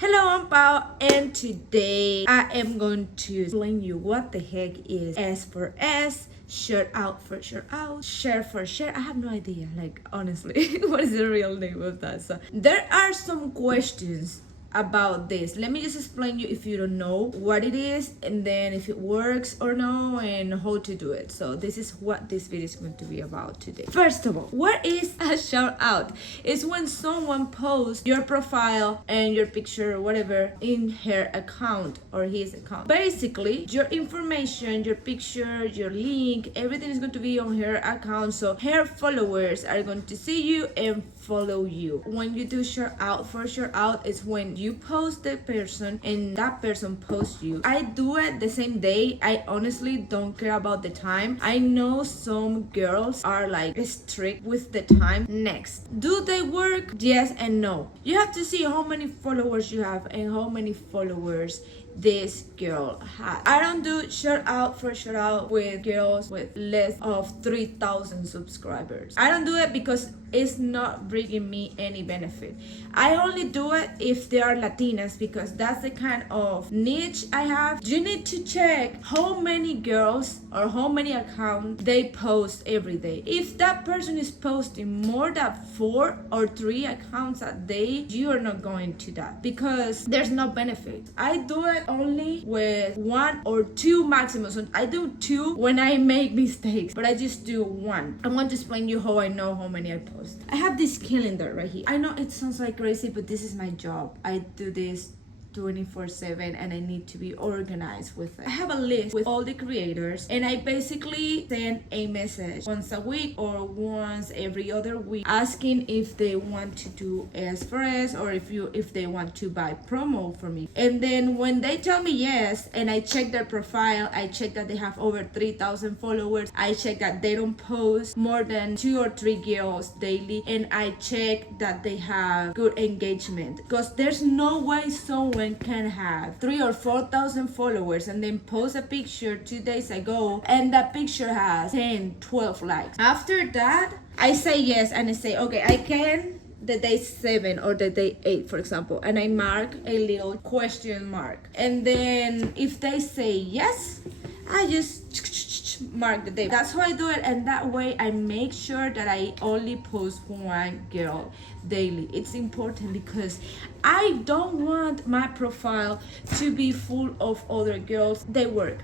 Hello, I'm Pao, and today I am going to explain you what the heck is S for S, shirt out for shirt out, share for share. I have no idea, like honestly, what is the real name of that? So there are some questions about this. Let me just explain you if you don't know what it is, and then if it works or no, and how to do it. So this is what this video is going to be about today. First of all, what is a shout out? It's when someone posts your profile and your picture or whatever in her account or his account. Basically, your information, your picture, your link, everything is going to be on her account, so her followers are going to see you and follow you. When you do shout out for shout out, it's when you post the person and that person posts you. I do it the same day. I honestly don't care about the time. I know some girls are like strict with the time. Next, do they work? Yes and no. You have to see how many followers you have and how many followers this girl had. I don't do shout out for shout out with girls with less of 3,000 subscribers. I don't do it because it's not bringing me any benefit. I only do it if they are Latinas because that's the kind of niche I have. You need to check how many girls or how many accounts they post every day. If that person is posting more than 4 or 3 accounts a day, you are not going to that because there's no benefit. I do it only with 1 or 2 maximum. So I do 2 when I make mistakes, but I just do 1. I want to explain you how I know how many I post. I have this calendar right here. I know it sounds like crazy, but this is my job. I do this 24/7 and I need to be organized with it. I have a list with all the creators and I basically send a message once a week or once every other week asking if they want to do SFS or if they want to buy promo for me. And then when they tell me yes and I check their profile, I check that they have over 3,000 followers, I check that they don't post more than 2 or 3 girls daily, and I check that they have good engagement, because there's no way someone can have 3,000 or 4,000 followers and then post a picture 2 days ago and that picture has 10, 12 likes. After that, I say yes and I say, okay, I can the day 7 or the day 8, for example, and I mark a little question mark. And then if they say yes, I just mark the day. That's how I do it, and that way I make sure that I only post 1 girl daily. It's important because I don't want my profile to be full of other girls. They work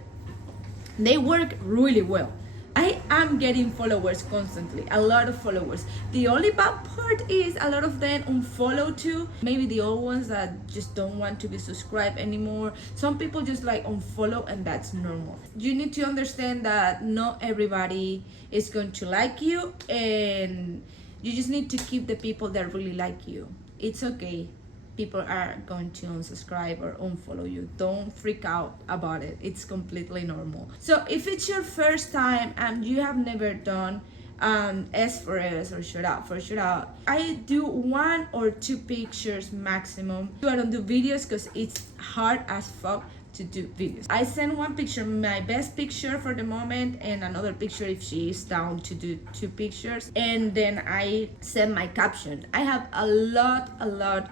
really well. I am getting followers constantly, a lot of followers. The only bad part is a lot of them unfollow too. Maybe the old ones that just don't want to be subscribed anymore. Some people just like unfollow, and that's normal. You need to understand that not everybody is going to like you, and you just need to keep the people that really like you. It's okay. People are going to unsubscribe or unfollow you. Don't freak out about it. It's completely normal. So if it's your first time and you have never done S for S or shout out for shout out, I do 1 or 2 pictures maximum. I don't do videos because it's hard as fuck to do videos. I send 1 picture, my best picture for the moment, and another picture if she is down to do 2 pictures, and then I send my caption. I have a lot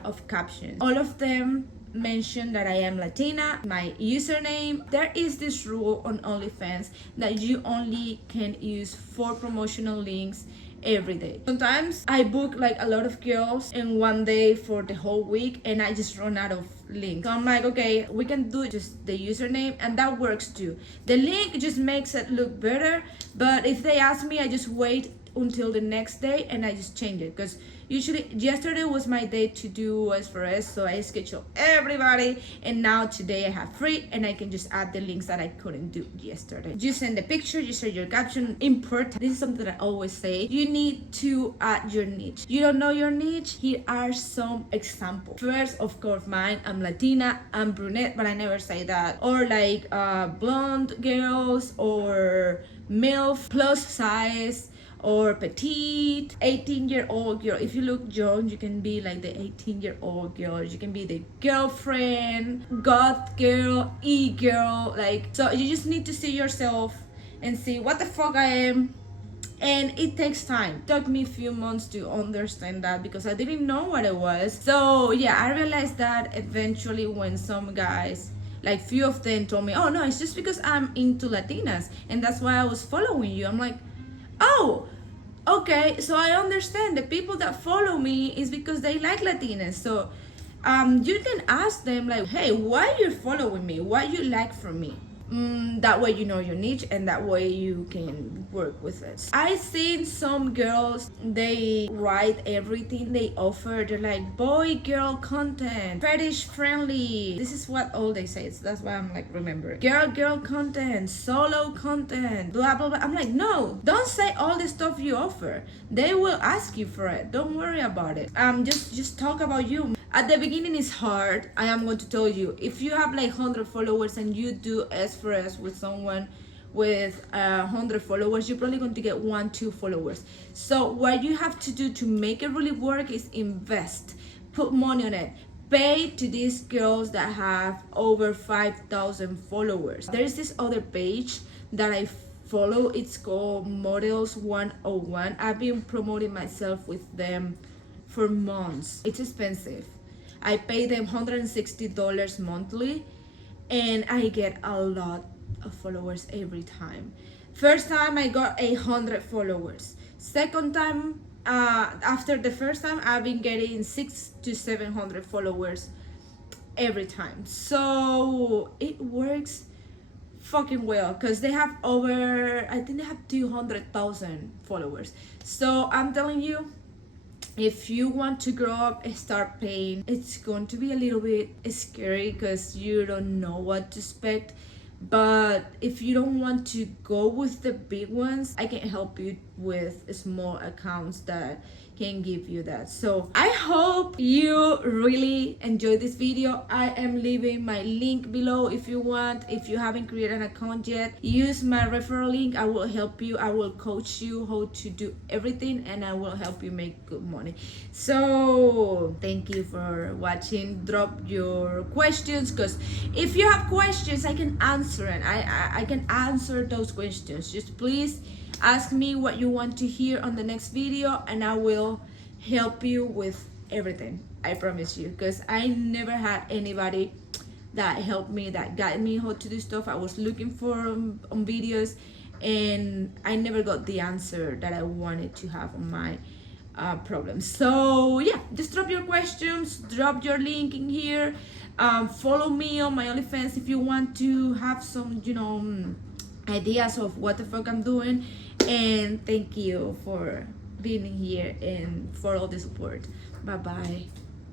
of captions. All of them mention that I am Latina, my username. There is this rule on OnlyFans that you only can use 4 promotional links every day. Sometimes I book like a lot of girls in one day for the whole week and I just run out of links. So I'm like, okay, we can do just the username, and that works too. The link just makes it look better, but if they ask me, I just wait until the next day and I just change it, because usually yesterday was my day to do S for S, so I schedule everybody, and now today I have free and I can just add the links that I couldn't do yesterday. You send the picture, you send your caption. Important, this is something that I always say, you need to add your niche. You don't know your niche? Here are some examples. First, of course, mine, I'm Latina, I'm brunette, but I never say that. Or like blonde girls, or MILF, plus size, or petite, 18-year-old girl. If you look young, you can be like the 18-year-old girl. You can be the girlfriend, goth girl, e-girl. Like, so you just need to see yourself and see what the fuck I am and it takes time. It took me a few months to understand that because I didn't know what it was. So yeah, I realized that eventually when some guys, like few of them, told me, oh no, it's just because I'm into Latinas and that's why I was following you. I'm like, oh, okay, so I understand the people that follow me is because they like Latinas. So you can ask them like, hey, why you're following me? What you like from me? That way you know your niche and that way you can work with it. I seen some girls, they write everything they offer. They're like boy girl content, fetish friendly. This is what all they say. So that's why I'm like, remember, girl content, solo content, blah blah blah. I'm like, no, don't say all the stuff you offer. They will ask you for it. Don't worry about it. Just talk about you. At the beginning it's hard. I am going to tell you, if you have like 100 followers and you do S4S with someone with 100 followers, you're probably going to get 1-2 followers. So what you have to do to make it really work is invest, put money on it, pay to these girls that have over 5,000 followers. There's this other page that I follow, it's called Models 101. I've been promoting myself with them for months. It's expensive. I pay them $160 monthly and I get a lot of followers every time. First time I got 100 followers. Second time, after the first time, I've been getting 600 to 700 followers every time. So it works fucking well because they have over, I think they have 200,000 followers. So I'm telling you, if you want to grow up and start paying, it's going to be a little bit scary because you don't know what to expect. But if you don't want to go with the big ones, I can help you with small accounts that can give you that. So I hope you really enjoyed this video. I am leaving my link below if you want. If you haven't created an account yet, use my referral link. I will help you. I will coach you how to do everything and I will help you make good money. So thank you for watching. Drop your questions because if you have questions, I can answer it. I can answer those questions. Just please ask me what you want to hear on the next video and I will help you with everything. I promise you, because I never had anybody that helped me, that guided me how to do stuff. I was looking for on videos and I never got the answer that I wanted to have on my problems. So yeah, just drop your questions, drop your link in here. Follow me on my OnlyFans if you want to have some, ideas of what the fuck I'm doing. And thank you for being here and for all the support. Bye bye.